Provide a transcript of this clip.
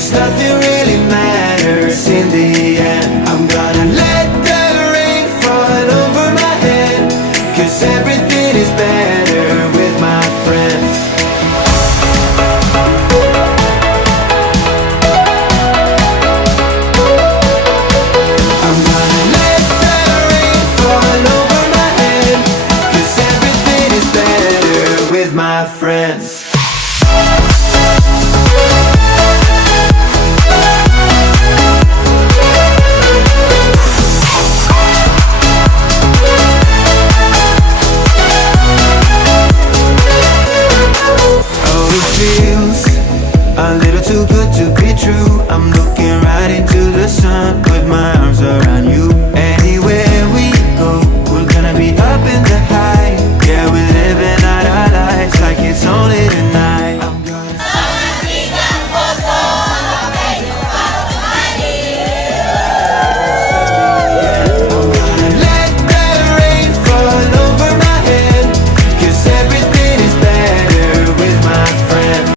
'cause nothing really matters in the end. I'm gonna let the rain fall over my head, 'cause everything is better with my friends. I'm gonna let the rain fall over my head, 'cause everything is better with my friends. A little too good to be true. I'm